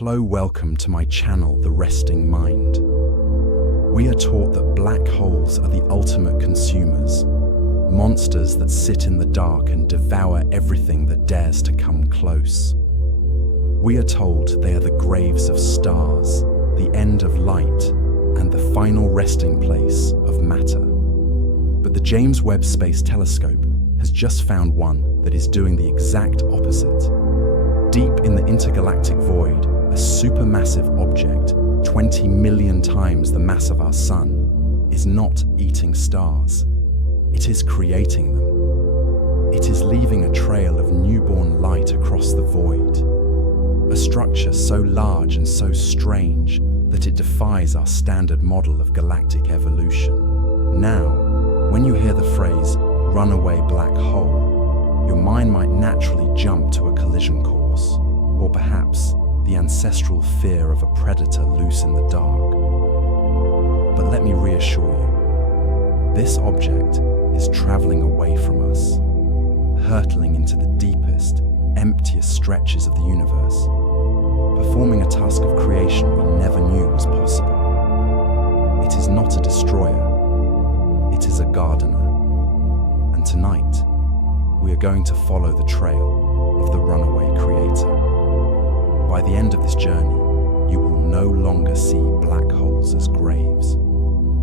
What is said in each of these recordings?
Hello, welcome to my channel, The Resting Mind. We are taught that black holes are the ultimate consumers, monsters that sit in the dark and devour everything that dares to come close. We are told they are the graves of stars, the end of light, and the final resting place of matter. But the James Webb Space Telescope has just found one that is doing the exact opposite. Deep in the intergalactic void, a supermassive object, 20 million times the mass of our Sun, is not eating stars. It is creating them. It is leaving a trail of newborn light across the void. A structure so large and so strange that it defies our standard model of galactic evolution. Now, when you hear the phrase, runaway black hole, your mind might naturally jump to a collision course, or perhaps the ancestral fear of a predator loose in the dark. But let me reassure you, this object is traveling away from us, hurtling into the deepest, emptiest stretches of the universe, performing a task of creation we never knew was possible. It is not a destroyer, it is a gardener. And tonight, we are going to follow the trail of the runaway creator. By the end of this journey, you will no longer see black holes as graves.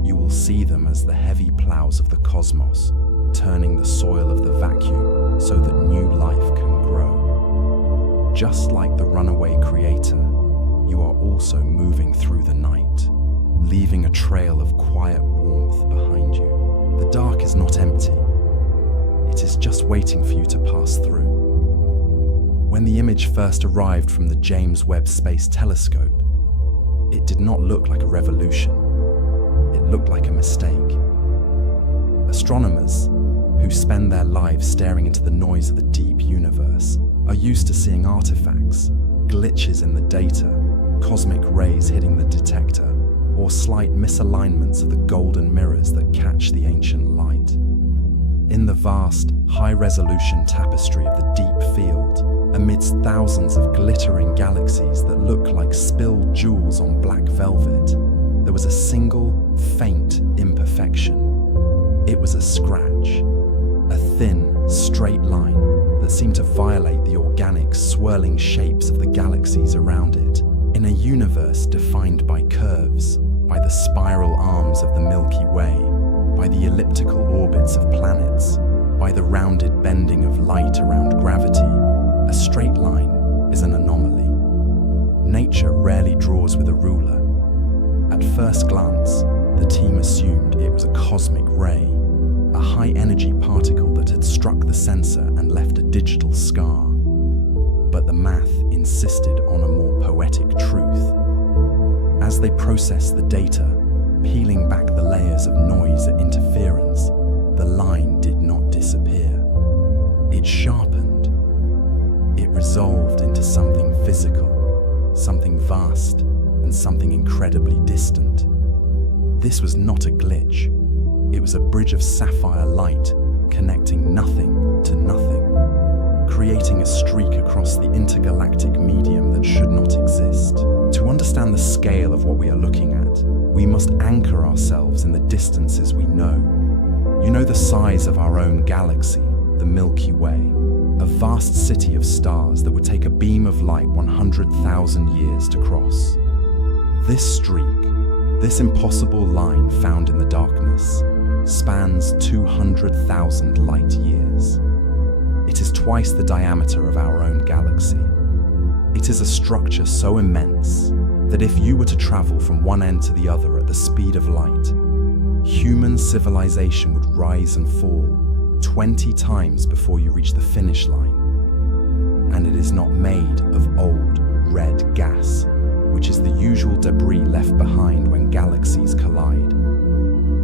You will see them as the heavy plows of the cosmos, turning the soil of the vacuum so that new life can grow. Just like the runaway creator, you are also moving through the night, leaving a trail of quiet warmth behind you. The dark is not empty. It is just waiting for you to pass through. When the image first arrived from the James Webb Space Telescope, it did not look like a revolution. It looked like a mistake. Astronomers, who spend their lives staring into the noise of the deep universe, are used to seeing artifacts, glitches in the data, cosmic rays hitting the detector, or slight misalignments of the golden mirrors that catch the ancient light. In the vast, high-resolution tapestry of the deep field, amidst thousands of glittering galaxies that look like spilled jewels on black velvet, there was a single, faint imperfection. It was a scratch, a thin, straight line that seemed to violate the organic, swirling shapes of the galaxies around it. In a universe defined by curves, by the spiral arms of the Milky Way, by the elliptical orbits of planets, by the rounded bending of light around gravity, a straight line is an anomaly. Nature rarely draws with a ruler. At first glance, the team assumed it was a cosmic ray, a high-energy particle that had struck the sensor and left a digital scar. But the math insisted on a more poetic truth. As they processed the data, peeling back the layers of noise and interference, the line did not disappear. It sharpened. It resolved into something physical, something vast, and something incredibly distant. This was not a glitch. It was a bridge of sapphire light connecting nothing to nothing, creating a streak across the intergalactic medium that should not exist. To understand the scale of what we are looking at, we must anchor ourselves in the distances we know. You know the size of our own galaxy, the Milky Way, a vast city of stars that would take a beam of light 100,000 years to cross. This streak, this impossible line found in the darkness, spans 200,000 light years. It is twice the diameter of our own galaxy. It is a structure so immense that if you were to travel from one end to the other at the speed of light, human civilization would rise and fall 20 times before you reach the finish line. And it is not made of old, red gas, which is the usual debris left behind when galaxies collide.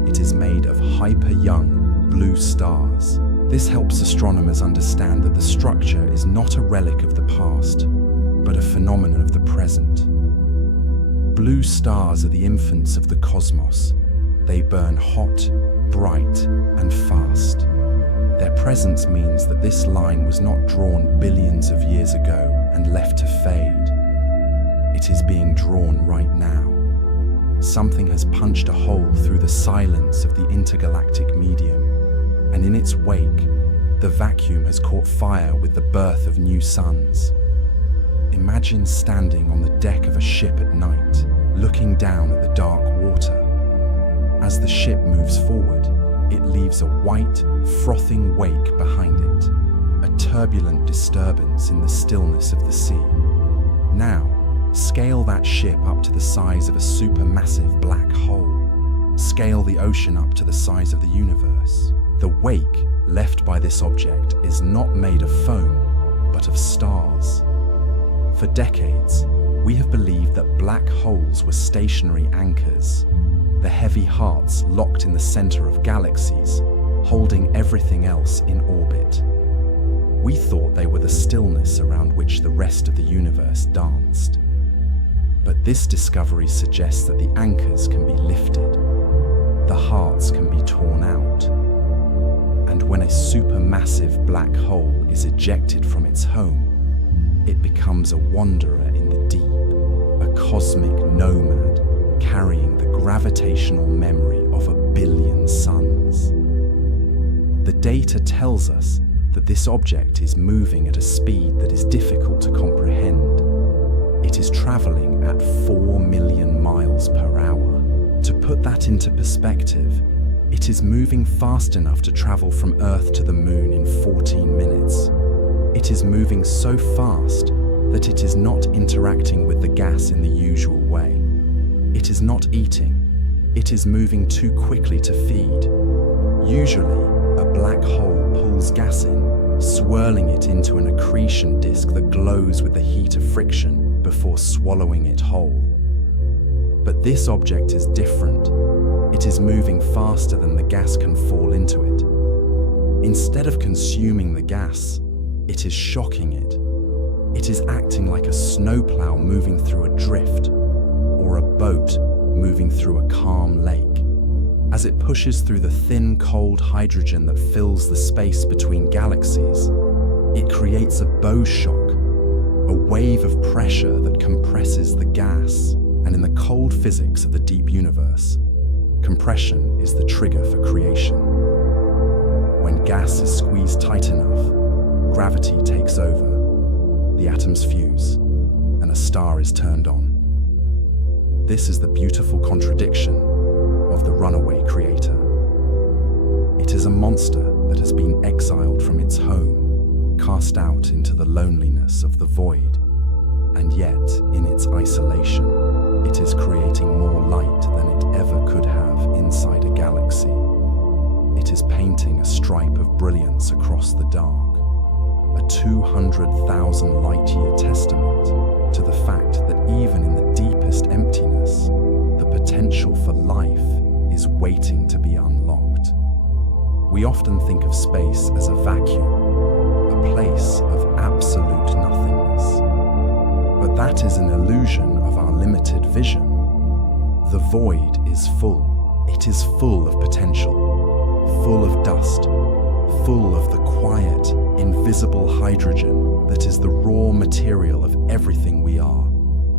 It is made of hyper-young, blue stars. This helps astronomers understand that the structure is not a relic of the past, but a phenomenon of the present. Blue stars are the infants of the cosmos. They burn hot, bright, and fast. Their presence means that this line was not drawn billions of years ago and left to fade. it is being drawn right now. Something has punched a hole through the silence of the intergalactic medium, and in its wake, the vacuum has caught fire with the birth of new suns. Imagine standing on the deck of a ship at night, looking down at the dark water. As the ship moves forward, it leaves a white, frothing wake behind it, a turbulent disturbance in the stillness of the sea. Now, scale that ship up to the size of a supermassive black hole. Scale the ocean up to the size of the universe. The wake left by this object is not made of foam, but of stars. For decades, we have believed that black holes were stationary anchors, the heavy hearts locked in the center of galaxies, holding everything else in orbit. We thought they were the stillness around which the rest of the universe danced. But this discovery suggests that the anchors can be lifted, the hearts can be torn out. And when a supermassive black hole is ejected from its home, it becomes a wanderer in the deep, a cosmic nomad carrying the gravitational memory of 1 billion suns. The data tells us that this object is moving at a speed that is difficult to comprehend. It is traveling at 4 million miles per hour. To put that into perspective, it is moving fast enough to travel from Earth to the Moon in 14 minutes. It is moving so fast that it is not interacting with the gas in the usual way. It is not eating. It is moving too quickly to feed. Usually, a black hole pulls gas in, swirling it into an accretion disk that glows with the heat of friction before swallowing it whole. But this object is different. It is moving faster than the gas can fall into it. Instead of consuming the gas, it is shocking it. It is acting like a snowplow moving through a drift, or a boat moving through a calm lake. As it pushes through the thin, cold hydrogen that fills the space between galaxies, it creates a bow shock, a wave of pressure that compresses the gas. And in the cold physics of the deep universe, compression is the trigger for creation. When gas is squeezed tight enough, gravity takes over, the atoms fuse, and a star is turned on. This is the beautiful contradiction of the runaway creator. It is a monster that has been exiled from its home, cast out into the loneliness of the void, and yet, in its isolation, it is creating more light than it ever could have inside a galaxy. It is painting a stripe of brilliance across the dark, a 200,000 light-year testament to the fact that even in the deepest emptiness, the potential for life is waiting to be unlocked. We often think of space as a vacuum, a place of absolute nothingness. But that is an illusion of our limited vision. The void is full. It is full of potential, full of dust, full of the quiet, invisible hydrogen that is the raw material of everything we are.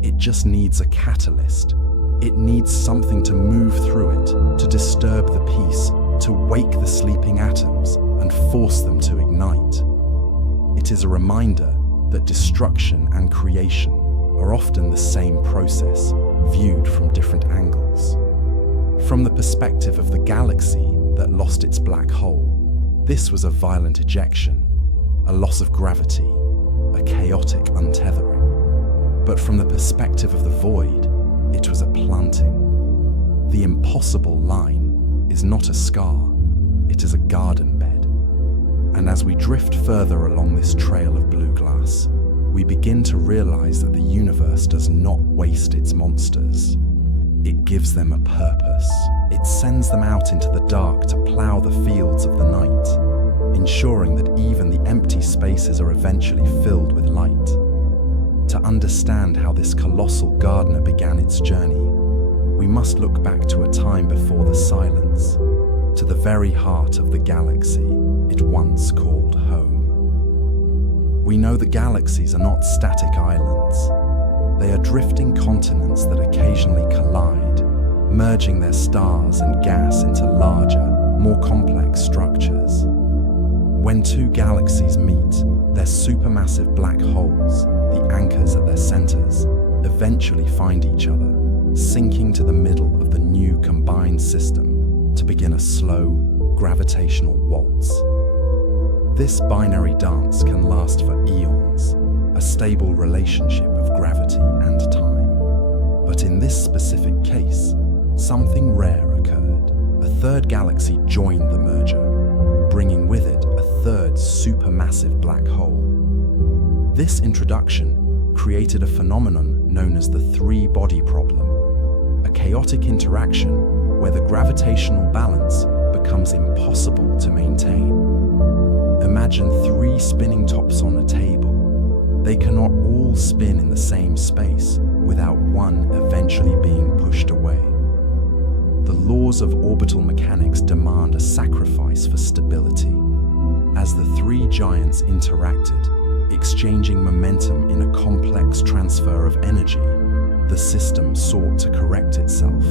It just needs a catalyst. It needs something to move through it, to disturb the peace, to wake the sleeping atoms and force them to ignite. It is a reminder that destruction and creation are often the same process, viewed from different angles. From the perspective of the galaxy that lost its black hole, this was a violent ejection, a loss of gravity, a chaotic untethering. But from the perspective of the void, it was a planting. The impossible line is not a scar, it is a garden bed. And as we drift further along this trail of blue glass, we begin to realize that the universe does not waste its monsters. It gives them a purpose. It sends them out into the dark to plow the fields of the night, ensuring that even the empty spaces are eventually filled with light. To understand how this colossal gardener began its journey, we must look back to a time before the silence, to the very heart of the galaxy it once called home. We know that galaxies are not static islands. They are drifting continents that occasionally collide, merging their stars and gas into larger, more complex structures. When two galaxies meet, their supermassive black holes, the anchors at their centers, eventually find each other, sinking to the middle of the new combined system to begin a slow, gravitational waltz. This binary dance can last for eons, a stable relationship of gravity and time. But in this specific case, something rare occurred. A third galaxy joined the merger, bringing with it a third supermassive black hole. This introduction created a phenomenon known as the three-body problem, a chaotic interaction where the gravitational balance becomes impossible to maintain. Imagine three spinning tops on a table. They cannot all spin in the same space without one eventually being pushed away. The laws of orbital mechanics demand a sacrifice for stability. As the three giants interacted, exchanging momentum in a complex transfer of energy, the system sought to correct itself.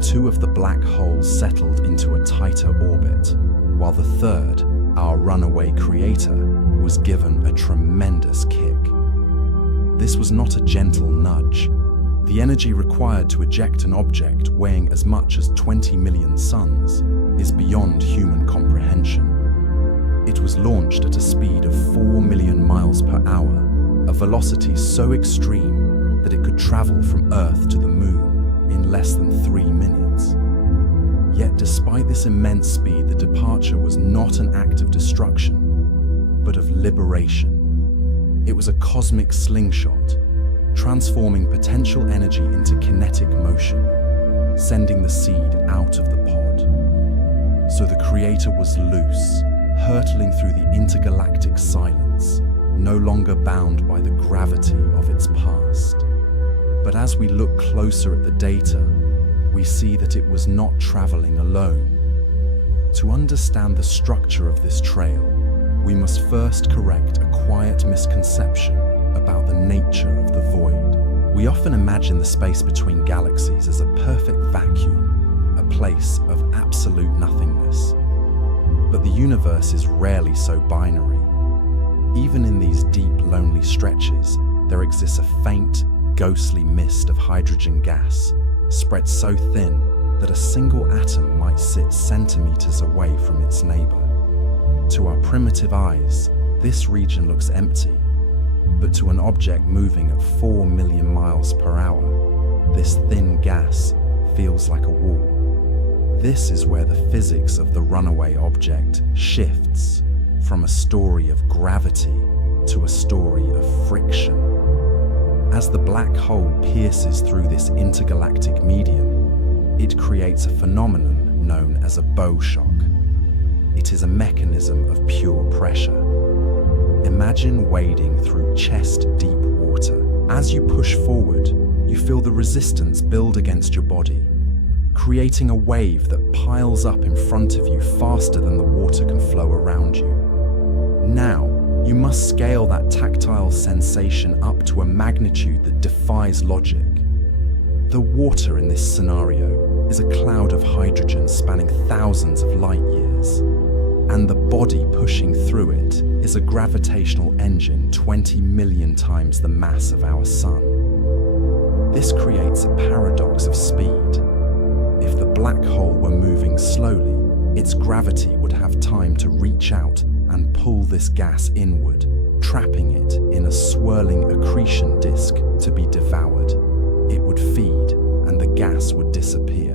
Two of the black holes settled into a tighter orbit, while the third, our runaway creator, was given a tremendous kick. This was not a gentle nudge. The energy required to eject an object weighing as much as 20 million suns is beyond human comprehension. It was launched at a speed of 4 million miles per hour, a velocity so extreme that it could travel from Earth to the Moon in less than 3 minutes. Yet despite this immense speed, the departure was not an act of destruction, but of liberation. It was a cosmic slingshot, transforming potential energy into kinetic motion, sending the seed out of the pod. So the creator was loose, hurtling through the intergalactic silence, no longer bound by the gravity of its past. But as we look closer at the data, we see that it was not traveling alone. To understand the structure of this trail, we must first correct a quiet misconception about the nature of the void. We often imagine the space between galaxies as a perfect vacuum, a place of absolute nothingness. But the universe is rarely so binary. Even in these deep, lonely stretches, there exists a faint, ghostly mist of hydrogen gas, spread so thin that a single atom might sit centimeters away from its neighbor. To our primitive eyes, this region looks empty, but to an object moving at 4 million miles per hour, this thin gas feels like a wall. This is where the physics of the runaway object shifts from a story of gravity to a story of friction. As the black hole pierces through this intergalactic medium, it creates a phenomenon known as a bow shock. It is a mechanism of pure pressure. Imagine wading through chest-deep water. As you push forward, you feel the resistance build against your body, creating a wave that piles up in front of you faster than the water can flow around you. Now, you must scale that tactile sensation up to a magnitude that defies logic. The water in this scenario is a cloud of hydrogen spanning thousands of light years, and the body pushing through it is a gravitational engine 20 million times the mass of our sun. This creates a paradox of speed. If the black hole were moving slowly, its gravity would have time to reach out and pull this gas inward, trapping it in a swirling accretion disk to be devoured. It would feed, and the gas would disappear.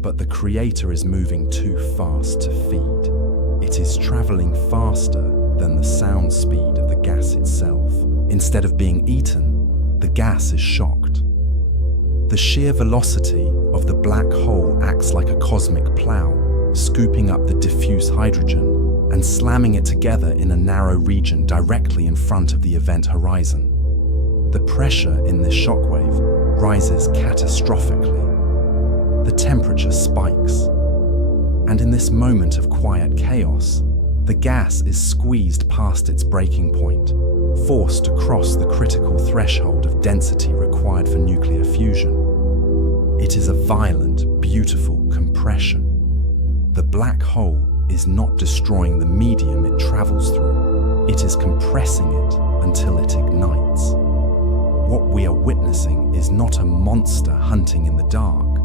But the creator is moving too fast to feed. It is traveling faster than the sound speed of the gas itself. Instead of being eaten, the gas is shocked. The sheer velocity of the black hole acts like a cosmic plow, scooping up the diffuse hydrogen and slamming it together in a narrow region directly in front of the event horizon. The pressure in this shockwave rises catastrophically. The temperature spikes. And in this moment of quiet chaos, The gas is squeezed past its breaking point, forced to cross the critical threshold of density required for nuclear fusion. It is a violent, beautiful compression. The black hole is not destroying the medium it travels through. It is compressing it until it ignites. What we are witnessing is not a monster hunting in the dark,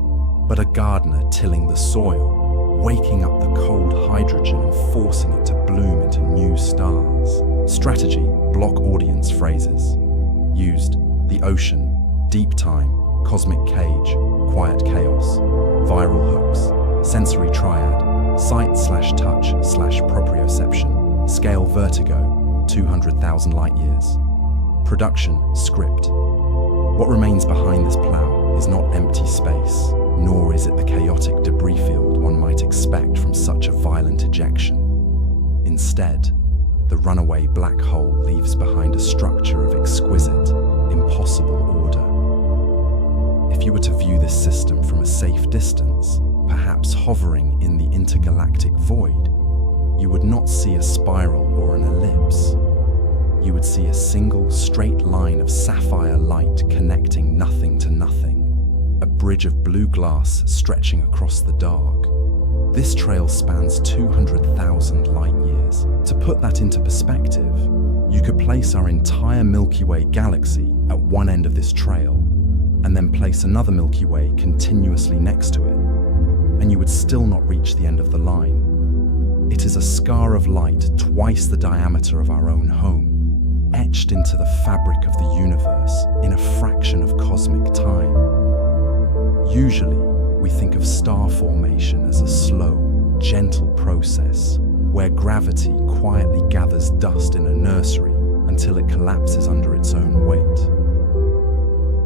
but a gardener tilling the soil, waking up the cold hydrogen and forcing it to bloom into new stars. Strategy, block audience phrases. Used: the ocean, deep time, cosmic cage, quiet chaos. Viral hooks, sensory triad, sight/touch/proprioception. Scale vertigo, 200,000 light years. Production, script. What remains behind this plough is not empty space, nor is it the chaotic debris field one might expect from such a violent ejection. Instead, the runaway black hole leaves behind a structure of exquisite, impossible order. If you were to view this system from a safe distance, perhaps hovering in the intergalactic void, you would not see a spiral or an ellipse. You would see a single straight line of sapphire light connecting nothing to nothing, a bridge of blue glass stretching across the dark. This trail spans 200,000 light years. To put that into perspective, you could place our entire Milky Way galaxy at one end of this trail, and then place another Milky Way continuously next to it, and you would still not reach the end of the line. It is a scar of light twice the diameter of our own home, etched into the fabric of the universe in a fraction of cosmic time. Usually, we think of star formation as a slow, gentle process where gravity quietly gathers dust in a nursery until it collapses under its own weight.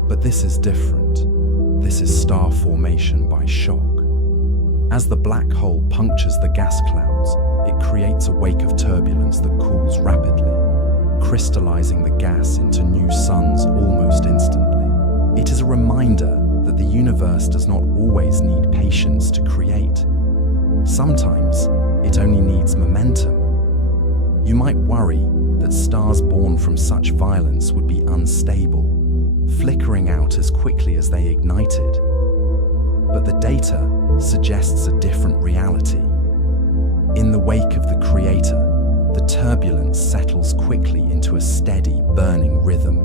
But this is different. This is star formation by shock. As the black hole punctures the gas clouds, it creates a wake of turbulence that cools rapidly, crystallizing the gas into new suns almost instantly. It is a reminder that the universe does not always need patience to create. Sometimes it only needs momentum. You might worry that stars born from such violence would be unstable, flickering out as quickly as they ignited. But the data suggests a different reality. In the wake of the Creator, the turbulence settles quickly into a steady, burning rhythm.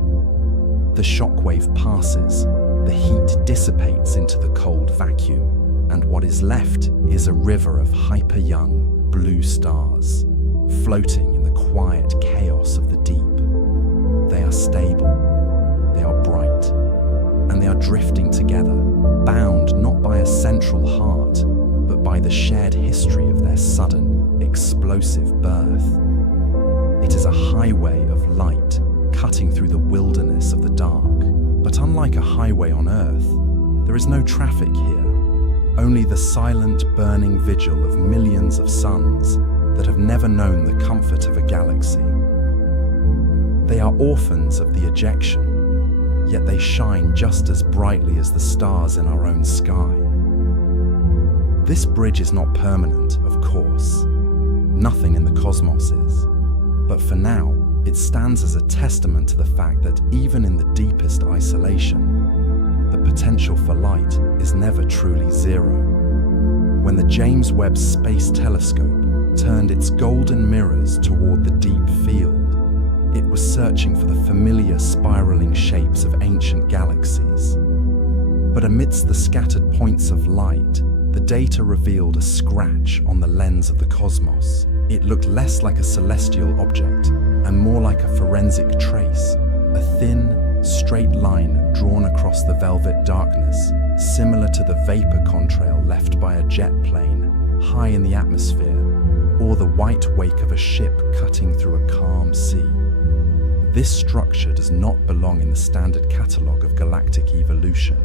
The shockwave passes, the heat dissipates into the cold vacuum, and what is left is a river of hyper-young, blue stars, floating in the quiet chaos of the deep. They are stable, they are bright, and they are drifting together, bound not by a central heart, but by the shared history of their sudden, explosive birth. It is a highway of light cutting through the wilderness of the dark. But unlike a highway on Earth, there is no traffic here, only the silent, burning vigil of millions of suns that have never known the comfort of a galaxy. They are orphans of the ejection, yet they shine just as brightly as the stars in our own sky. This bridge is not permanent, of course. Nothing in the cosmos is. But for now, it stands as a testament to the fact that even in the deepest isolation, the potential for light is never truly zero. When the James Webb Space Telescope turned its golden mirrors toward the deep field, it was searching for the familiar spiraling shapes of ancient galaxies. But amidst the scattered points of light, the data revealed a scratch on the lens of the cosmos. It looked less like a celestial object and more like a forensic trace, a thin, straight line drawn across the velvet darkness, similar to the vapor contrail left by a jet plane high in the atmosphere, or the white wake of a ship cutting through a calm sea. This structure does not belong in the standard catalogue of galactic evolution.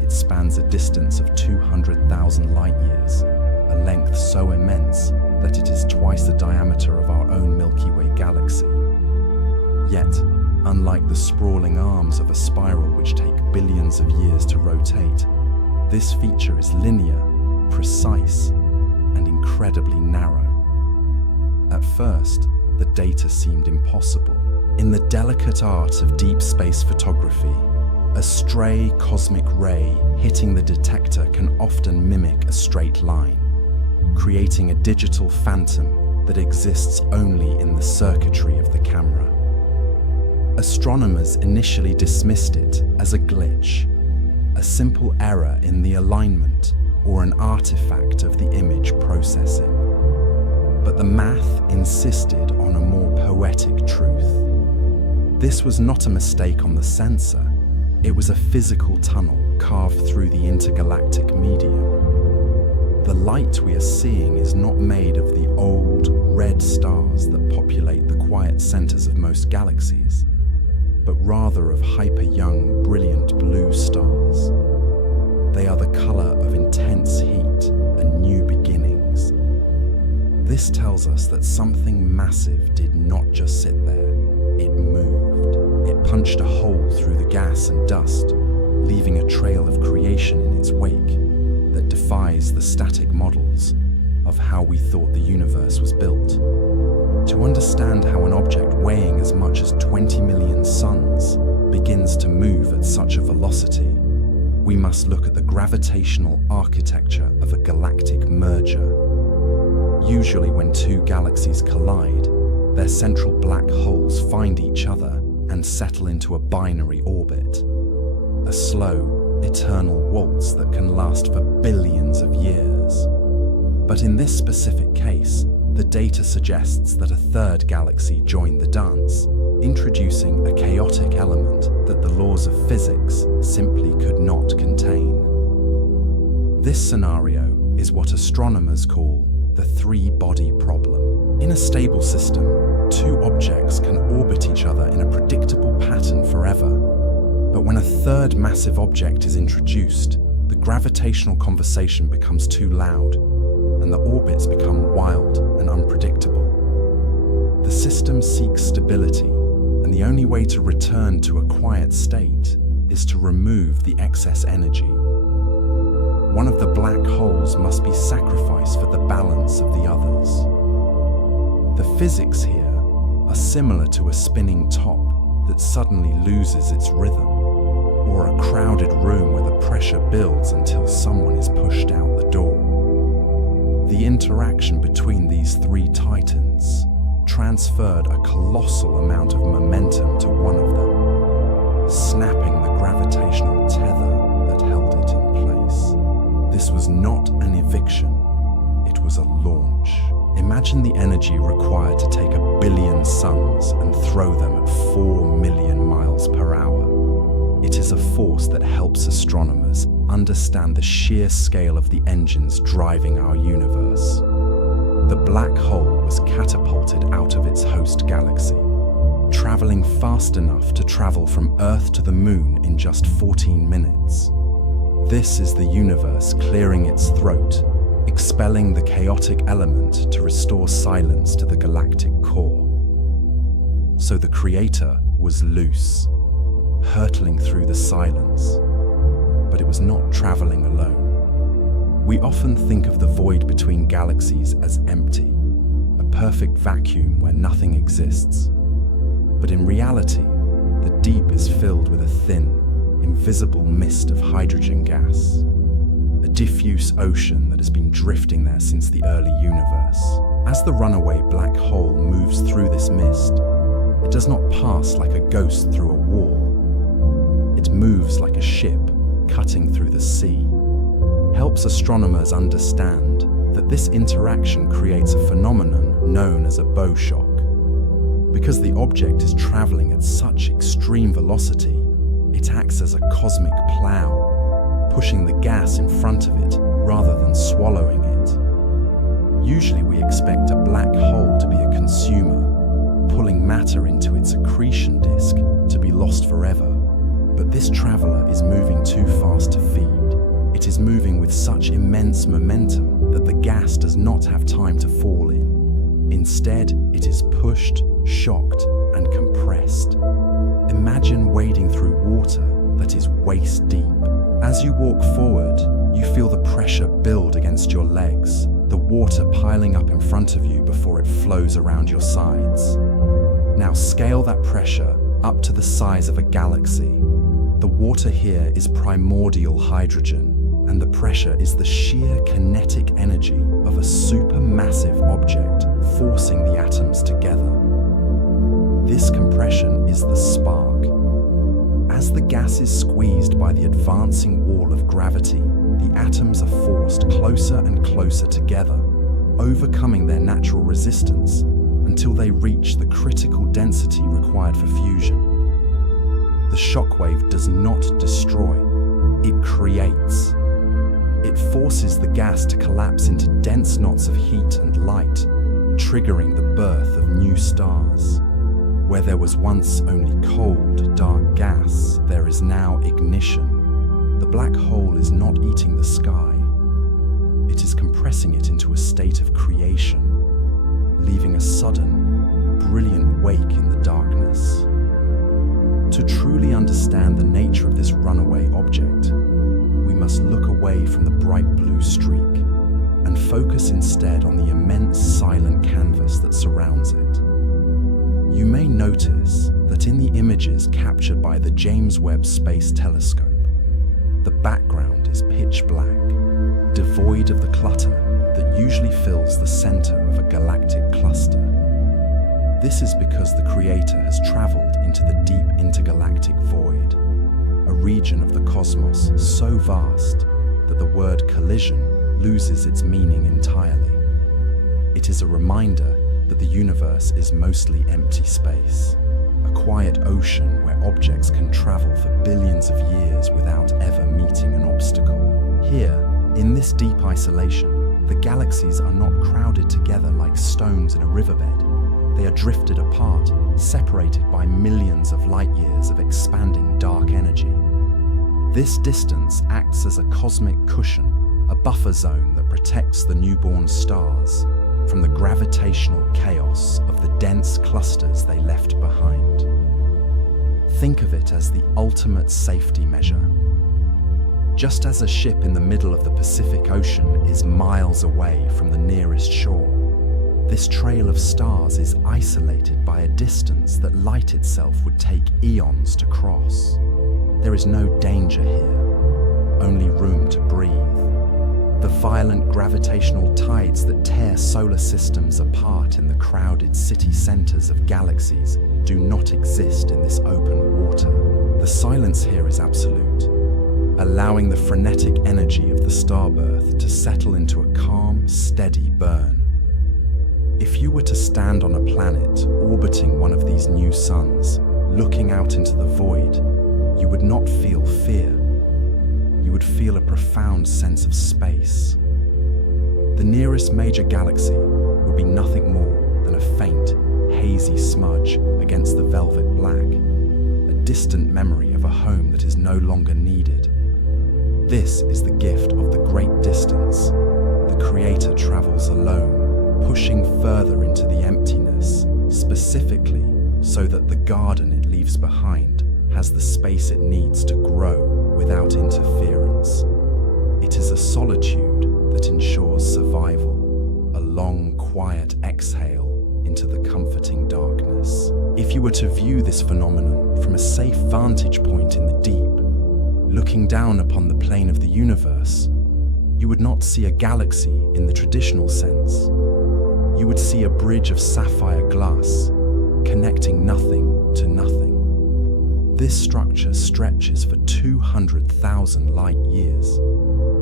It spans a distance of 200,000 light years, a length so immense that it is twice the diameter of our own Milky Way galaxy. Yet, unlike the sprawling arms of a spiral which take billions of years to rotate, this feature is linear, precise, and incredibly narrow. At first, the data seemed impossible. In the delicate art of deep space photography, a stray cosmic ray hitting the detector can often mimic a straight line, creating a digital phantom that exists only in the circuitry of the camera. Astronomers initially dismissed it as a glitch, a simple error in the alignment or an artifact of the image processing. But the math insisted on a more poetic truth. This was not a mistake on the sensor, it was a physical tunnel carved through the intergalactic medium. The light we are seeing is not made of the old, red stars that populate the quiet centers of most galaxies, but rather of hyper-young, brilliant blue stars. They are the color of intense heat and new beginnings. This tells us that something massive did not just sit there, it moved. It punched a hole through the gas and dust, leaving a trail of creation in its wake that defies the static models of how we thought the universe was built. To understand how an object weighing as much as 20 million suns begins to move at such a velocity, we must look at the gravitational architecture of a galactic merger. Usually when two galaxies collide, their central black holes find each other and settle into a binary orbit. A slow, eternal waltz that can last for billions of years. But in this specific case, the data suggests that a third galaxy joined the dance, introducing a chaotic element that the laws of physics simply could not contain. This scenario is what astronomers call the three-body problem. In a stable system, two objects can orbit each other in a predictable pattern forever. But when a third massive object is introduced, the gravitational conversation becomes too loud, and the orbits become wild and unpredictable. The system seeks stability, and the only way to return to a quiet state is to remove the excess energy. One of the black holes must be sacrificed for the balance of the others. The physics here are similar to a spinning top that suddenly loses its rhythm, or a crowded room where the pressure builds until someone is pushed out the door. The interaction between these three titans transferred a colossal amount of momentum to one of them, snapping the gravitational tether that held it in place. This was not an eviction, it was a launch. Imagine the energy required to take 1 billion suns and throw them at 4 million miles per hour. It is a force that helps astronomers understand the sheer scale of the engines driving our universe. The black hole was catapulted out of its host galaxy, traveling fast enough to travel from Earth to the Moon in just 14 minutes. This is the universe clearing its throat, expelling the chaotic element to restore silence to the galactic core. So the Creator was loose, hurtling through the silence, but it was not traveling alone. We often think of the void between galaxies as empty, a perfect vacuum where nothing exists. But in reality, the deep is filled with a thin, invisible mist of hydrogen gas, a diffuse ocean that has been drifting there since the early universe. As the runaway black hole moves through this mist, it does not pass like a ghost through a wall. It moves like a ship cutting through the sea. Helps astronomers understand that this interaction creates a phenomenon known as a bow shock. Because the object is traveling at such extreme velocity, it acts as a cosmic plow, pushing the gas in front of it rather than swallowing it. Usually we expect a black hole to be a consumer, pulling matter into its accretion disk to be lost forever. But this traveler is moving too fast to feed. It is moving with such immense momentum that the gas does not have time to fall in. Instead, it is pushed, shocked, and compressed. Imagine wading through water that is waist deep. As you walk forward, you feel the pressure build against your legs, the water piling up in front of you before it flows around your sides. Now scale that pressure up to the size of a galaxy. The water here is primordial hydrogen, and the pressure is the sheer kinetic energy of a supermassive object forcing the atoms together. This compression is the spark. As the gas is squeezed by the advancing wall of gravity, the atoms are forced closer and closer together, overcoming their natural resistance until they reach the critical density required for fusion. The shockwave does not destroy, it creates. It forces the gas to collapse into dense knots of heat and light, triggering the birth of new stars. Where there was once only cold, dark gas, there is now ignition. The black hole is not eating the sky. It is compressing it into a state of creation, leaving a sudden, brilliant wake in the darkness. To truly understand the nature of this runaway object, we must look away from the bright blue streak and focus instead on the immense silent canvas that surrounds it. You may notice that in the images captured by the James Webb Space Telescope, the background is pitch black, devoid of the clutter that usually fills the center of a galactic cluster. This is because the Creator has traveled into the deep intergalactic void, a region of the cosmos so vast that the word collision loses its meaning entirely. It is a reminder that the universe is mostly empty space, a quiet ocean where objects can travel for billions of years without ever meeting an obstacle. Here, in this deep isolation, the galaxies are not crowded together like stones in a riverbed. They are drifted apart, separated by millions of light years of expanding dark energy. This distance acts as a cosmic cushion, a buffer zone that protects the newborn stars from the gravitational chaos of the dense clusters they left behind. Think of it as the ultimate safety measure. Just as a ship in the middle of the Pacific Ocean is miles away from the nearest shore, this trail of stars is isolated by a distance that light itself would take eons to cross. There is no danger here, only room to breathe. The violent gravitational tides that tear solar systems apart in the crowded city centers of galaxies do not exist in this open water. The silence here is absolute, allowing the frenetic energy of the starbirth to settle into a calm, steady burn. If you were to stand on a planet orbiting one of these new suns, looking out into the void, you would not feel fear. You would feel a profound sense of space. The nearest major galaxy would be nothing more than a faint, hazy smudge against the velvet black, a distant memory of a home that is no longer needed. This is the gift of the great distance. The Creator travels alone, pushing further into the emptiness, specifically so that the garden it leaves behind has the space it needs to grow without interference. It is a solitude that ensures survival, a long, quiet exhale into the comforting darkness. If you were to view this phenomenon from a safe vantage point in the deep, looking down upon the plane of the universe, you would not see a galaxy in the traditional sense. You would see a bridge of sapphire glass, connecting nothing to nothing. This structure stretches for 200,000 light years,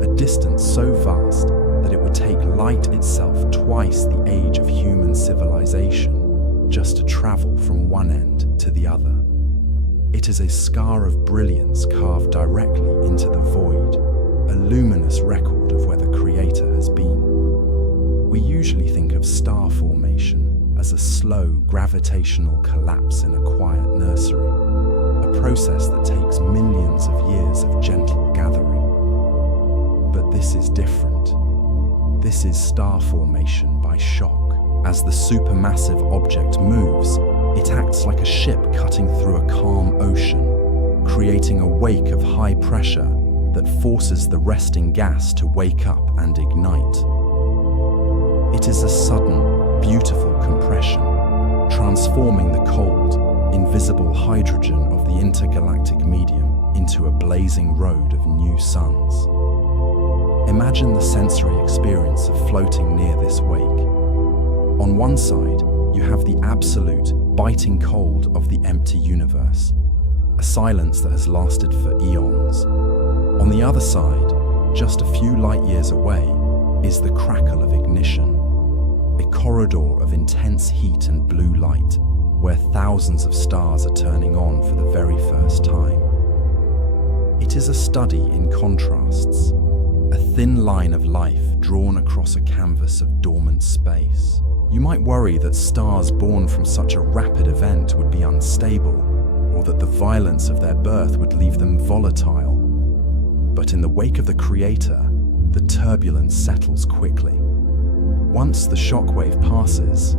a distance so vast that it would take light itself twice the age of human civilization just to travel from one end to the other. It is a scar of brilliance carved directly into the void, a luminous record of where the Creator has been. We usually think of star formation as a slow gravitational collapse in a quiet nursery, a process that takes millions of years of gentle gathering. But this is different. This is star formation by shock. As the supermassive object moves, it acts like a ship cutting through a calm ocean, creating a wake of high pressure that forces the resting gas to wake up and ignite. It is a sudden, beautiful compression, transforming the cold, invisible hydrogen of the intergalactic medium into a blazing road of new suns. Imagine the sensory experience of floating near this wake. On one side, you have the absolute, biting cold of the empty universe, a silence that has lasted for eons. On the other side, just a few light years away, is the crackle of ignition, a corridor of intense heat and blue light, where thousands of stars are turning on for the very first time. It is a study in contrasts, a thin line of life drawn across a canvas of dormant space. You might worry that stars born from such a rapid event would be unstable, or that the violence of their birth would leave them volatile. But in the wake of the Creator, the turbulence settles quickly. Once the shockwave passes,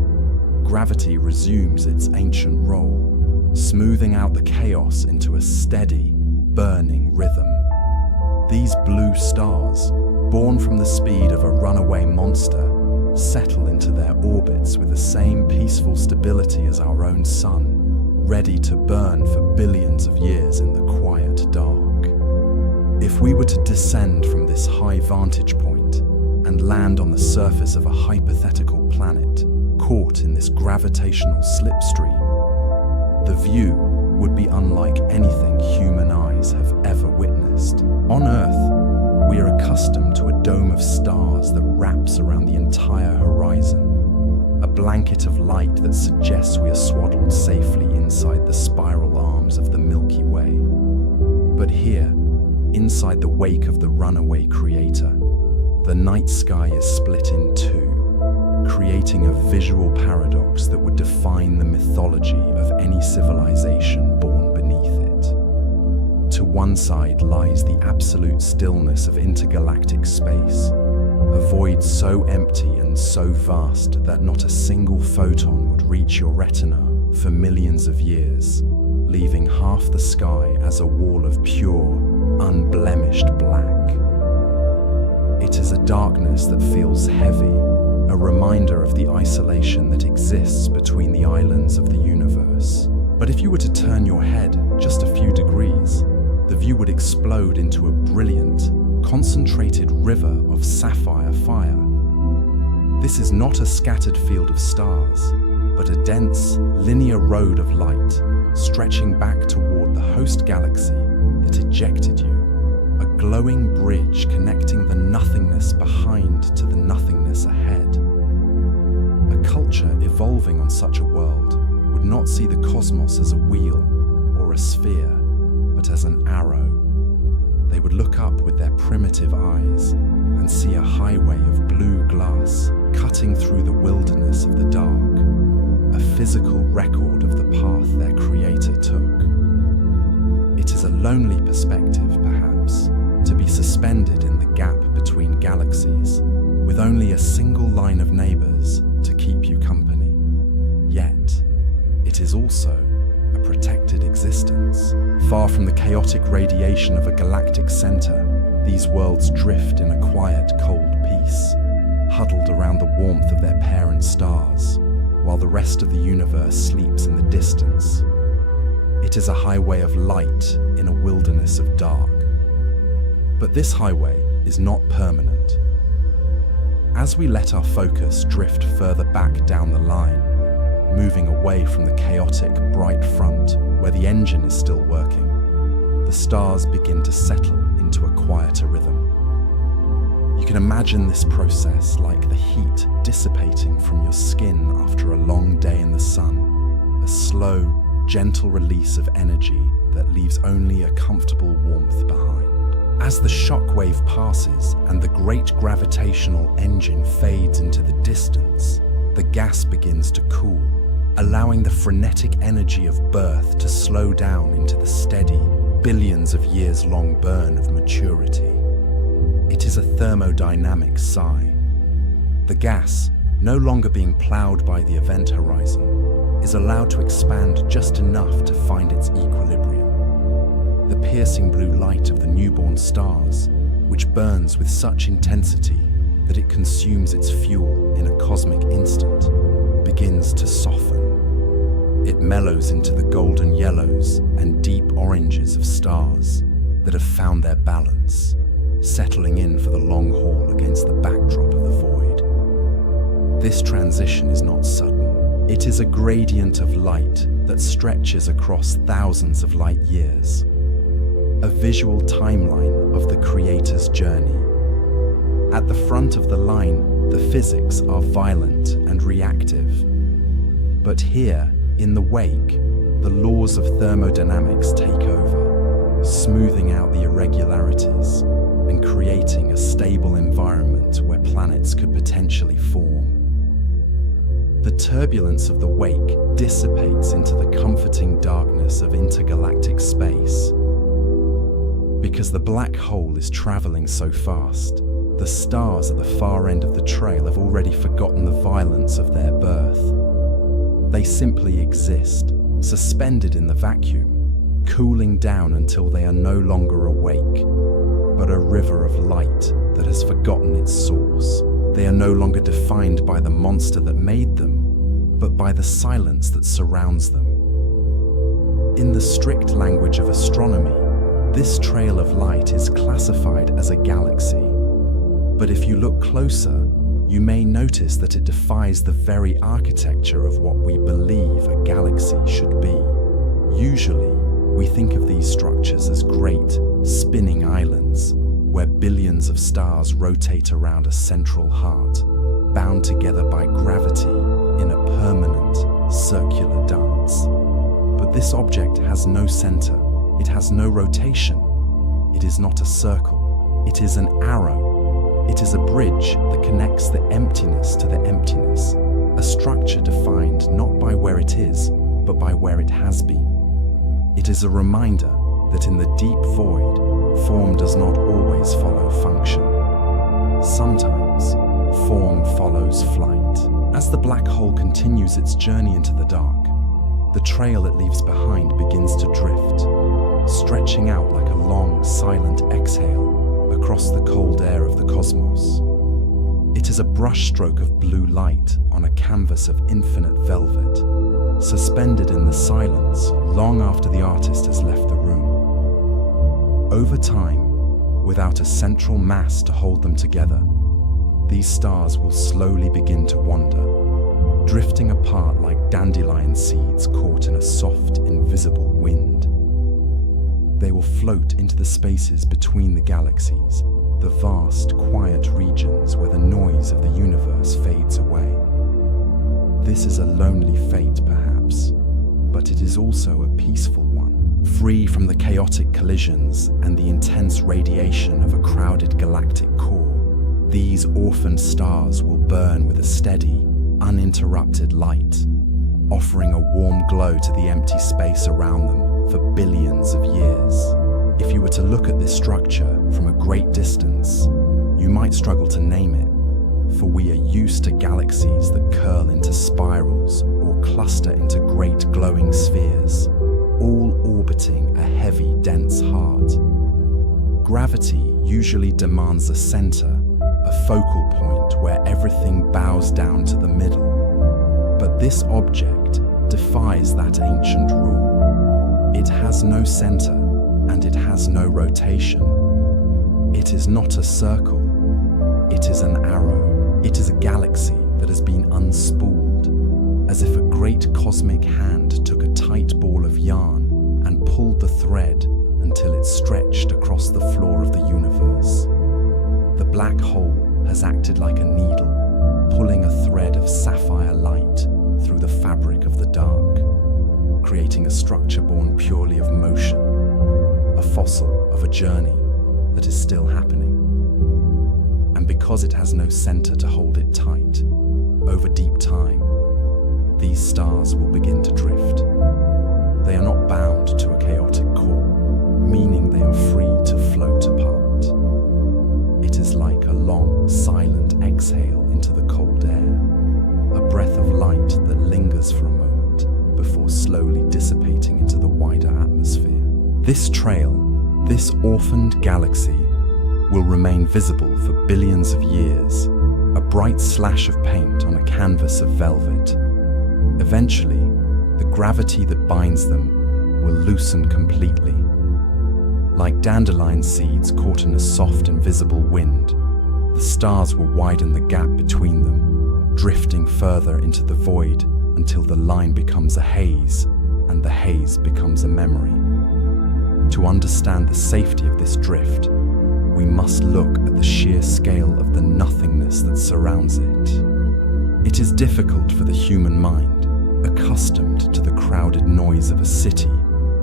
gravity resumes its ancient role, smoothing out the chaos into a steady, burning rhythm. These blue stars, born from the speed of a runaway monster, settle into their orbits with the same peaceful stability as our own sun, ready to burn for billions of years in the quiet dark. If we were to descend from this high vantage point and land on the surface of a hypothetical planet caught in this gravitational slipstream, the view would be unlike anything human eyes have ever witnessed. On Earth, we are accustomed to a dome of stars that wraps around the entire horizon, a blanket of light that suggests we are swaddled safely inside the spiral arms of the Milky Way. But here, inside the wake of the runaway Creator, the night sky is split in two, creating a visual paradox that would define the mythology of any civilization born beneath it. To one side lies the absolute stillness of intergalactic space, a void so empty and so vast that not a single photon would reach your retina for millions of years, leaving half the sky as a wall of pure, unblemished black. It is a darkness that feels heavy, a reminder of the isolation that exists between the islands of the universe. But if you were to turn your head just a few degrees, the view would explode into a brilliant, concentrated river of sapphire fire. This is not a scattered field of stars, but a dense, linear road of light stretching back toward the host galaxy that ejected you, a glowing bridge connecting the nothingness behind to the nothingness ahead. A culture evolving on such a world would not see the cosmos as a wheel or a sphere, but as an arrow. They would look up with their primitive eyes and see a highway of blue glass cutting through the wilderness of the dark, a physical record of the path their Creator took. It is a lonely perspective, perhaps, to be suspended in the gap between galaxies, with only a single line of neighbors to keep you company. Yet, it is also a protected existence. Far from the chaotic radiation of a galactic center, these worlds drift in a quiet, cold peace, huddled around the warmth of their parent stars, while the rest of the universe sleeps in the distance. It is a highway of light in a wilderness of dark. But this highway is not permanent. As we let our focus drift further back down the line, moving away from the chaotic, bright front where the engine is still working, the stars begin to settle into a quieter rhythm. You can imagine this process like the heat dissipating from your skin after a long day in the sun, a slow, gentle release of energy that leaves only a comfortable warmth behind. As the shockwave passes and the great gravitational engine fades into the distance, the gas begins to cool, allowing the frenetic energy of birth to slow down into the steady, billions of years long burn of maturity. It is a thermodynamic sigh. The gas, no longer being ploughed by the event horizon, is allowed to expand just enough to find its equilibrium. The piercing blue light of the newborn stars, which burns with such intensity, that it consumes its fuel in a cosmic instant, begins to soften. It mellows into the golden yellows and deep oranges of stars that have found their balance, settling in for the long haul against the backdrop of the void. This transition is not sudden. It is a gradient of light that stretches across thousands of light years, a visual timeline of the Creator's journey. At the front of the line, the physics are violent and reactive. But here, in the wake, the laws of thermodynamics take over, smoothing out the irregularities and creating a stable environment where planets could potentially form. The turbulence of the wake dissipates into the comforting darkness of intergalactic space. Because the black hole is traveling so fast, the stars at the far end of the trail have already forgotten the violence of their birth. They simply exist, suspended in the vacuum, cooling down until they are no longer awake, but a river of light that has forgotten its source. They are no longer defined by the monster that made them, but by the silence that surrounds them. In the strict language of astronomy, this trail of light is classified as a galaxy. But if you look closer, you may notice that it defies the very architecture of what we believe a galaxy should be. Usually, we think of these structures as great, spinning islands, where billions of stars rotate around a central heart, bound together by gravity in a permanent, circular dance. But this object has no center, it has no rotation. It is not a circle, it is an arrow. It is a bridge that connects the emptiness to the emptiness, a structure defined not by where it is, but by where it has been. It is a reminder that in the deep void, form does not always follow function. Sometimes, form follows flight. As the black hole continues its journey into the dark, the trail it leaves behind begins to drift, stretching out like a long, silent exhale across the cold air of the cosmos. It is a brushstroke of blue light on a canvas of infinite velvet, suspended in the silence long after the artist has left the room. Over time, without a central mass to hold them together, these stars will slowly begin to wander, drifting apart like dandelion seeds caught in a soft, invisible wind. They will float into the spaces between the galaxies, the vast, quiet regions where the noise of the universe fades away. This is a lonely fate, perhaps, but it is also a peaceful one, free from the chaotic collisions and the intense radiation of a crowded galactic core. These orphaned stars will burn with a steady, uninterrupted light, offering a warm glow to the empty space around them for billions of years. If you were to look at this structure from a great distance, you might struggle to name it, for we are used to galaxies that curl into spirals or cluster into great glowing spheres, all orbiting a heavy, dense heart. Gravity usually demands a center, a focal point where everything bows down to the middle. But this object defies that ancient rule. It has no center, and it has no rotation. It is not a circle, it is an arrow. It is a galaxy that has been unspooled, as if a great cosmic hand took a tight ball of yarn and pulled the thread until it stretched across the floor of the universe. The black hole has acted like a needle, pulling a thread of sapphire light through the fabric of the dark, creating a structure born purely of motion, a fossil of a journey that is still happening. And because it has no center to hold it tight, over deep time, these stars will begin to drift. They are not bound to a chaotic core, meaning they are free to float apart. It is like a long, silent exhale into the cold air, a breath of light that lingers for a moment before slowly dissipating into the wider atmosphere. This trail, this orphaned galaxy, will remain visible for billions of years, a bright slash of paint on a canvas of velvet. Eventually, the gravity that binds them will loosen completely. Like dandelion seeds caught in a soft, invisible wind, the stars will widen the gap between them, drifting further into the void until the line becomes a haze and the haze becomes a memory. To understand the safety of this drift, we must look at the sheer scale of the nothingness that surrounds it. It is difficult for the human mind, accustomed to the crowded noise of a city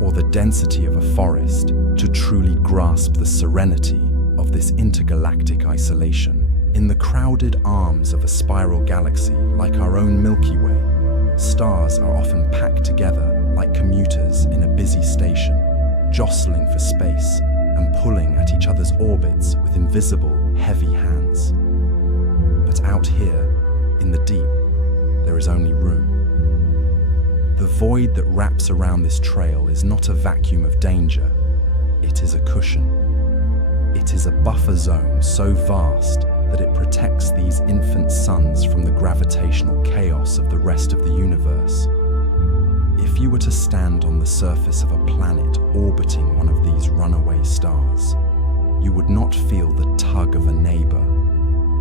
or the density of a forest, to truly grasp the serenity of this intergalactic isolation. In the crowded arms of a spiral galaxy like our own Milky Way, stars are often packed together like commuters in a busy station, jostling for space and pulling at each other's orbits with invisible, heavy hands. But out here, in the deep, there is only room. The void that wraps around this trail is not a vacuum of danger, it is a cushion. It is a buffer zone so vast that it protects these infant suns from the gravitational chaos of the rest of the universe. If you were to stand on the surface of a planet orbiting one of these runaway stars, you would not feel the tug of a neighbor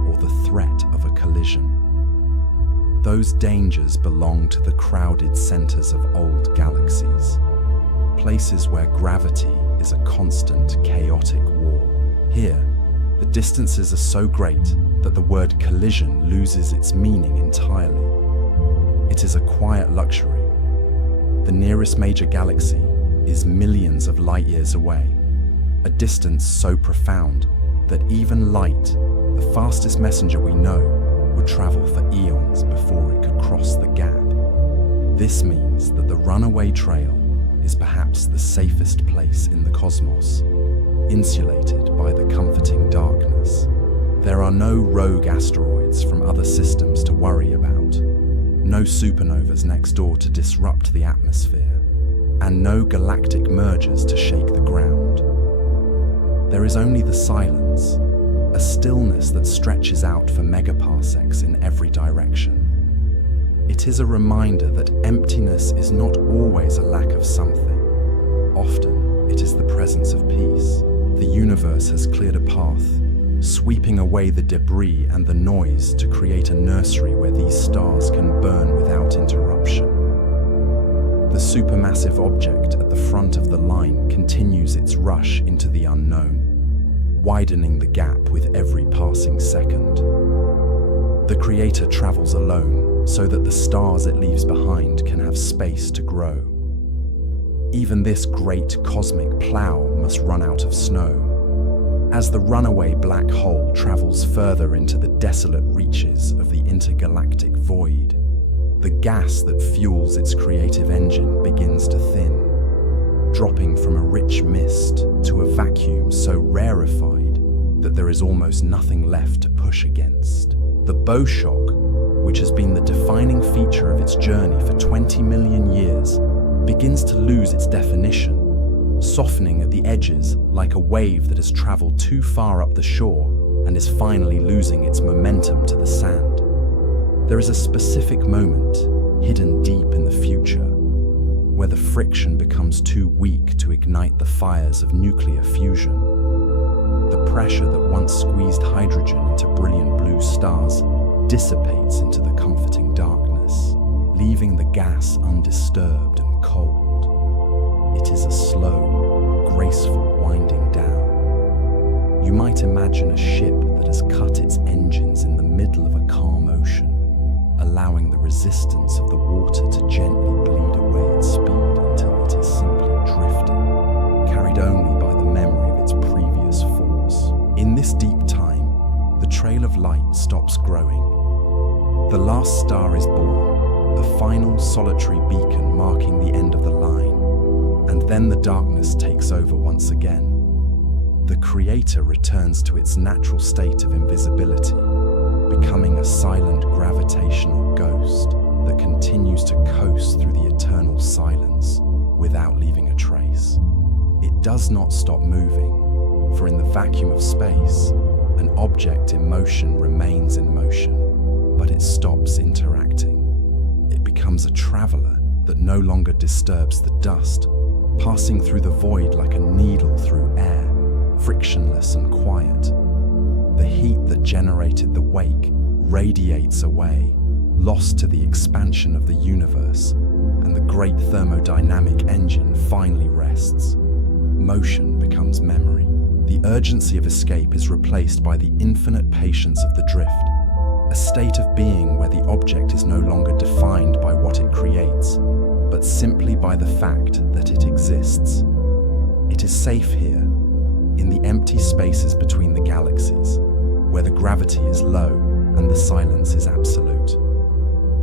or the threat of a collision. Those dangers belong to the crowded centers of old galaxies, places where gravity is a constant, chaotic war. Here, the distances are so great that the word collision loses its meaning entirely. It is a quiet luxury. The nearest major galaxy is millions of light years away, a distance so profound that even light, the fastest messenger we know, would travel for eons before it could cross the gap. This means that the runaway trail is perhaps the safest place in the cosmos, insulated by the comforting darkness. There are no rogue asteroids from other systems to worry about, no supernovas next door to disrupt the atmosphere, and no galactic mergers to shake the ground. There is only the silence, a stillness that stretches out for megaparsecs in every direction. It is a reminder that emptiness is not always a lack of something. Often, it is the presence of peace. The universe has cleared a path, sweeping away the debris and the noise to create a nursery where these stars can burn without interruption. The supermassive object at the front of the line continues its rush into the unknown, widening the gap with every passing second. The Creator travels alone so that the stars it leaves behind can have space to grow. Even this great cosmic plow must run out of snow. As the runaway black hole travels further into the desolate reaches of the intergalactic void, the gas that fuels its creative engine begins to thin, dropping from a rich mist to a vacuum so rarefied that there is almost nothing left to push against. The bow shock, which has been the defining feature of its journey for 20 million years, begins to lose its definition, softening at the edges like a wave that has traveled too far up the shore and is finally losing its momentum to the sand. There is a specific moment, hidden deep in the future, where the friction becomes too weak to ignite the fires of nuclear fusion. The pressure that once squeezed hydrogen into brilliant blue stars dissipates into the comforting darkness, leaving the gas undisturbed and cold. It is a slow, graceful winding down. You might imagine a ship that has cut its engines in the middle of a calm ocean, allowing the resistance of the water to gently bleed away its speed until it is simply drifting, carried only by the memory of its previous force. In this deep time, the trail of light stops growing. The last star is born, a final solitary beacon marking the end of the line, and then the darkness takes over once again. The Creator returns to its natural state of invisibility, becoming a silent gravitational ghost that continues to coast through the eternal silence without leaving a trace. It does not stop moving, for in the vacuum of space, An object in motion remains in motion, but it stops interacting. It becomes a traveler that no longer disturbs the dust, passing through the void like a needle through air, frictionless and quiet. The heat that generated the wake radiates away, lost to the expansion of the universe, and the great thermodynamic engine finally rests. Motion becomes memory. The urgency of escape is replaced by the infinite patience of the drift, a state of being where the object is no longer defined by what it creates, but simply by the fact that it exists. It is safe here, in the empty spaces between the galaxies, where the gravity is low and the silence is absolute.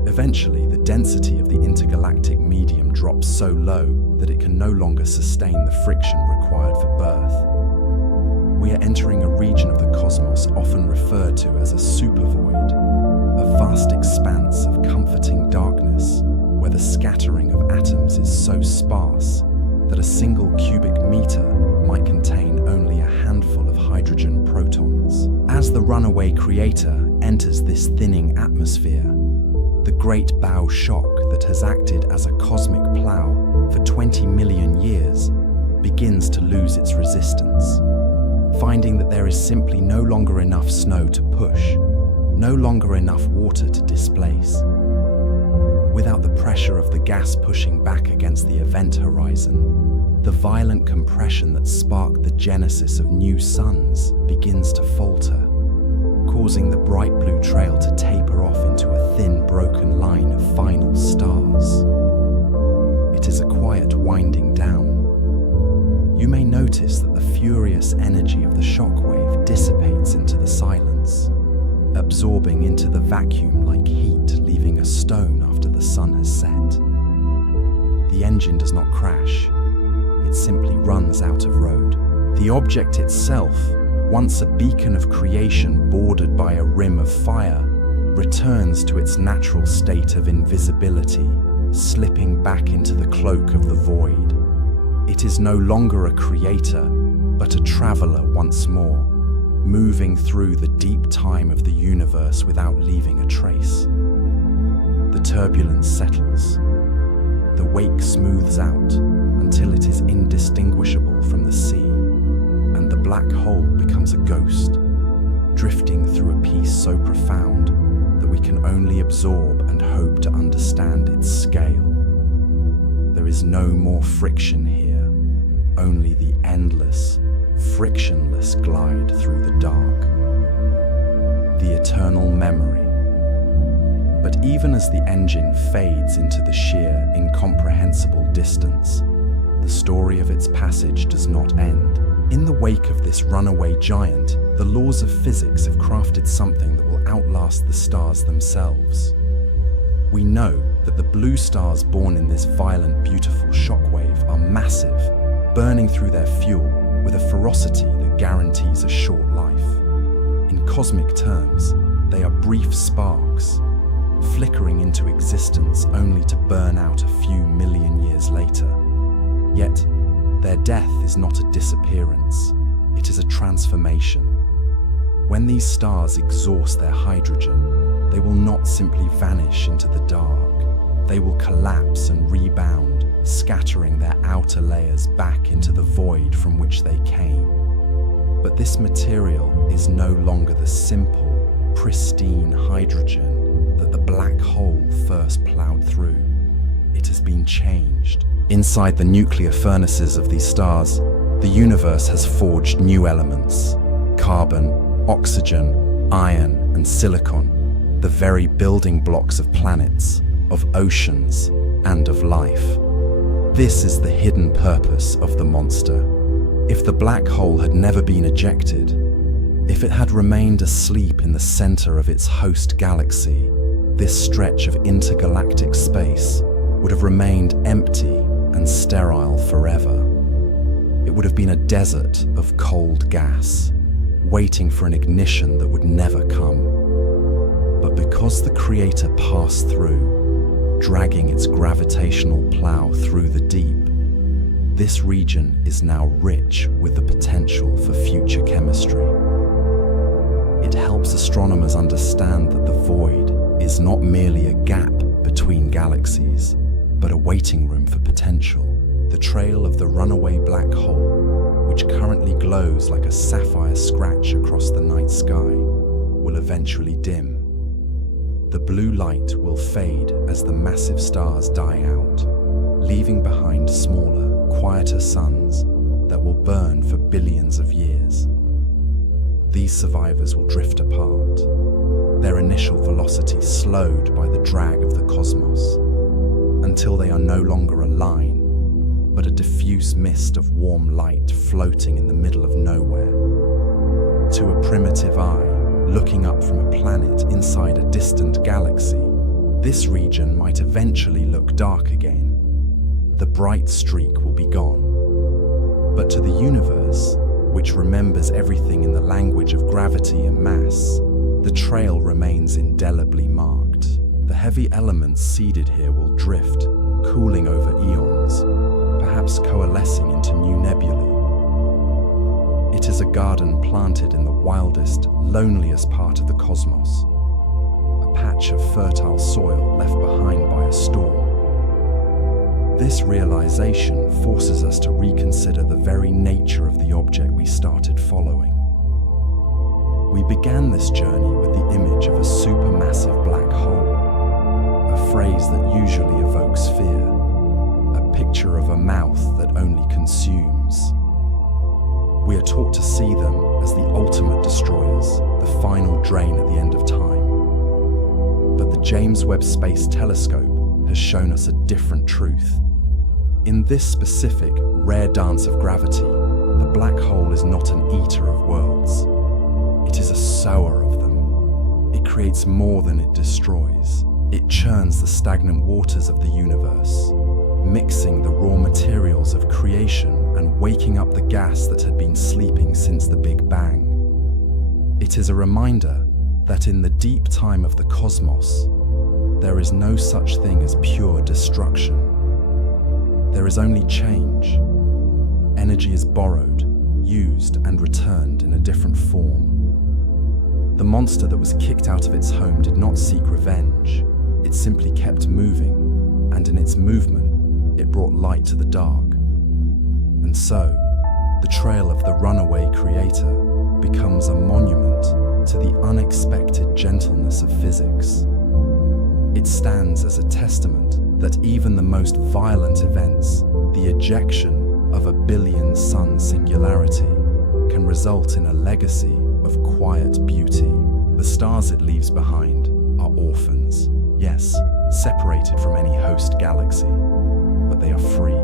Eventually, the density of the intergalactic medium drops so low that it can no longer sustain the friction required for birth. We are entering a region of the cosmos often referred to as a supervoid, a vast expanse of comforting darkness where the scattering of atoms is so sparse that a single cubic meter might contain only a handful of hydrogen protons. As the runaway creator enters this thinning atmosphere, the great bow shock that has acted as a cosmic plow for 20 million years begins to lose its resistance, finding that there is simply no longer enough snow to push, no longer enough water to displace. Without the pressure of the gas pushing back against the event horizon, the violent compression that sparked the genesis of new suns begins to falter, causing the bright blue trail to taper off into a thin, broken line of final stars. It is a quiet winding down. You may notice that the furious energy of the shockwave dissipates into the silence, absorbing into the vacuum like heat, leaving a stone after the sun has set. The engine does not crash, it simply runs out of road. The object itself, once a beacon of creation bordered by a rim of fire, returns to its natural state of invisibility, slipping back into the cloak of the void. It is no longer a creator, but a traveler once more, moving through the deep time of the universe without leaving a trace. The turbulence settles. The wake smooths out until it is indistinguishable from the sea, and the black hole becomes a ghost, drifting through a peace so profound that we can only absorb and hope to understand its scale. There is no more friction here, only the endless, frictionless glide through the dark. The eternal memory. But even as the engine fades into the sheer, incomprehensible distance, the story of its passage does not end. In the wake of this runaway giant, the laws of physics have crafted something that will outlast the stars themselves. We know that the blue stars born in this violent, beautiful shockwave are massive, burning through their fuel with a ferocity that guarantees a short life. In cosmic terms, they are brief sparks, flickering into existence only to burn out a few million years later. Yet, their death is not a disappearance, it is a transformation. When these stars exhaust their hydrogen, they will not simply vanish into the dark. They will collapse and rebound, scattering their outer layers back into the void from which they came. But this material is no longer the simple, pristine hydrogen that the black hole first plowed through. It has been changed. Inside the nuclear furnaces of these stars, the universe has forged new elements: carbon, oxygen, iron, and silicon, the very building blocks of planets, of oceans, and of life. This is the hidden purpose of the monster. If the black hole had never been ejected, if it had remained asleep in the center of its host galaxy, this stretch of intergalactic space would have remained empty and sterile forever. It would have been a desert of cold gas, waiting for an ignition that would never come. But because the Creator passed through, dragging its gravitational plow through the deep, this region is now rich with the potential for future chemistry. helps astronomers understand that the void is not merely a gap between galaxies, but a waiting room for potential. The trail of the runaway black hole, which currently glows like a sapphire scratch across the night sky, will eventually dim. The blue light will fade as the massive stars die out, leaving behind smaller, quieter suns that will burn for billions of years. These survivors will drift apart, their initial velocity slowed by the drag of the cosmos, until they are no longer a line, but a diffuse mist of warm light floating in the middle of nowhere. To a primitive eye, looking up from a planet inside a distant galaxy, this region might eventually look dark again. The bright streak will be gone. But to the universe, which remembers everything in the language of gravity and mass, the trail remains indelibly marked. The heavy elements seeded here will drift, cooling over eons, perhaps coalescing into new nebulae. It is a garden planted in the wildest, loneliest part of the cosmos, a patch of fertile soil left behind by a storm. This realization forces us to reconsider the very nature of the object we started following. We began this journey with the image of a supermassive black hole, a phrase that usually evokes fear, a picture of a mouth that only consumes. We are taught to see them as the ultimate destroyers, the final drain at the end of time. But the James Webb Space Telescope has shown us a different truth. In this specific, rare dance of gravity, the black hole is not an eater of worlds. It is a sower of them. It creates more than it destroys. It churns the stagnant waters of the universe, mixing the raw materials of creation and waking up the gas that had been sleeping since the Big Bang. It is a reminder that in the deep time of the cosmos, there is no such thing as pure destruction. There is only change. Energy is borrowed, used, and returned in a different form. The monster that was kicked out of its home did not seek revenge. It simply kept moving, and in its movement, it brought light to the dark. And so, the trail of the runaway creator becomes a monument to the unexpected gentleness of physics. It stands as a testament that even the most violent events, the ejection of a billion-sun singularity, can result in a legacy of quiet beauty. The stars it leaves behind are orphans, yes, separated from any host galaxy, but they are free.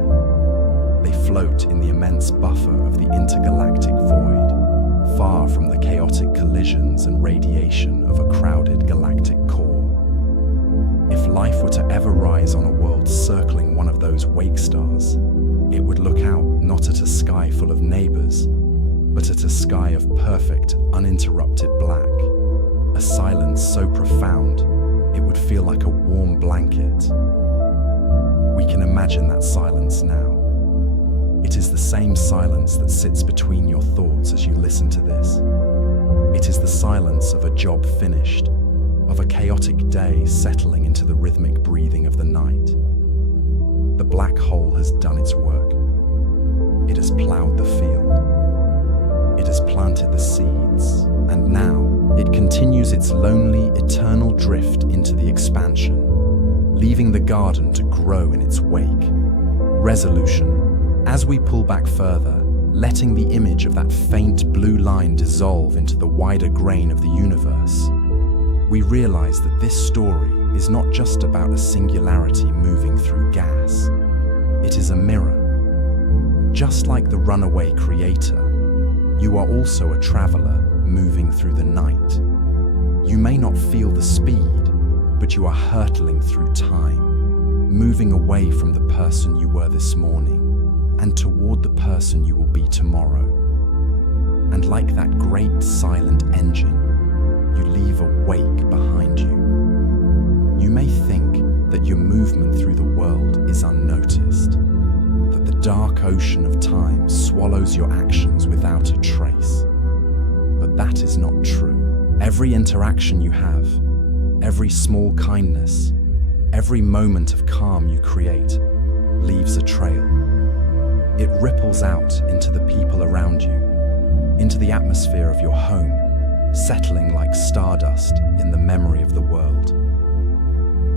They float in the immense buffer of the intergalactic void, far from the chaotic collisions and radiation of a crowded galactic core. If life were to ever rise on a world circling one of those wake stars, it would look out not at a sky full of neighbors, but at a sky of perfect, uninterrupted black, a silence so profound it would feel like a warm blanket. We can imagine that silence now. It is the same silence that sits between your thoughts as you listen to this. It is the silence of a job finished, of a chaotic day settling into the rhythmic breathing of the night. The black hole has done its work. It has plowed the field. It has planted the seeds, and now it continues its lonely, eternal drift into the expansion, leaving the garden to grow in its wake. Resolution. As we pull back further, letting the image of that faint blue line dissolve into the wider grain of the universe, we realize that this story is not just about a singularity moving through gas. It is a mirror. Just like the runaway creator, you are also a traveler moving through the night. You may not feel the speed, but you are hurtling through time, moving away from the person you were this morning and toward the person you will be tomorrow. And like that great silent engine, you leave a wake behind you. You may think that your movement through the world is unnoticed, that the dark ocean of time swallows your actions without a trace. But that is not true. Every interaction you have, every small kindness, every moment of calm you create leaves a trail. It ripples out into the people around you, into the atmosphere of your home, settling like stardust in the memory of the world.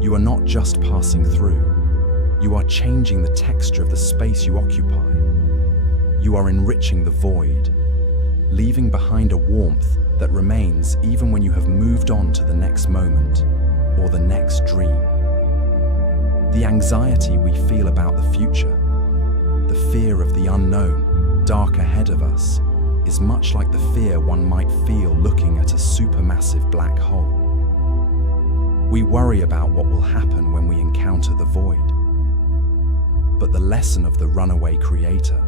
You are not just passing through, you are changing the texture of the space you occupy. You are enriching the void, leaving behind a warmth that remains even when you have moved on to the next moment or the next dream. The anxiety we feel about the future, the fear of the unknown, dark ahead of us, is much like the fear one might feel looking at a supermassive black hole. We worry about what will happen when we encounter the void. But the lesson of the runaway creator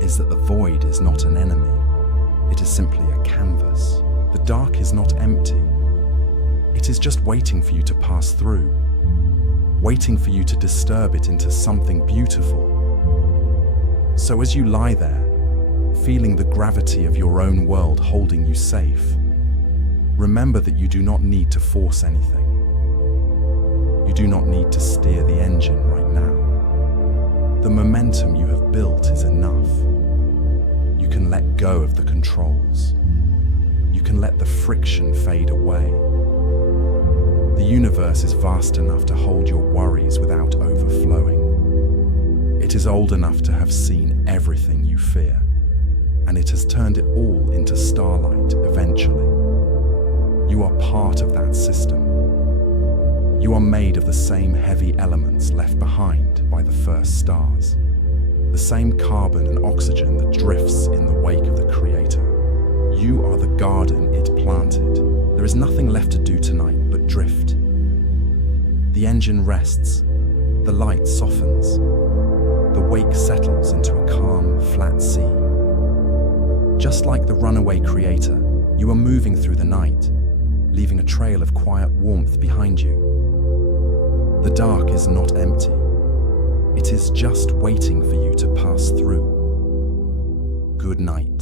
is that the void is not an enemy. It is simply a canvas. The dark is not empty. It is just waiting for you to pass through, waiting for you to disturb it into something beautiful. So as you lie there, feeling the gravity of your own world holding you safe, remember that you do not need to force anything. You do not need to steer the engine right now. The momentum you have built is enough. You can let go of the controls. You can let the friction fade away. The universe is vast enough to hold your worries without overflowing. It is old enough to have seen everything you fear, and it has turned it all into starlight eventually. You are part of that system. You are made of the same heavy elements left behind by the first stars, the same carbon and oxygen that drifts in the wake of the Creator. You are the garden it planted. There is nothing left to do tonight but drift. The engine rests, the light softens, the wake settles into a calm, flat sea. Just like the runaway creator, you are moving through the night, leaving a trail of quiet warmth behind you. The dark is not empty. It is just waiting for you to pass through. Good night.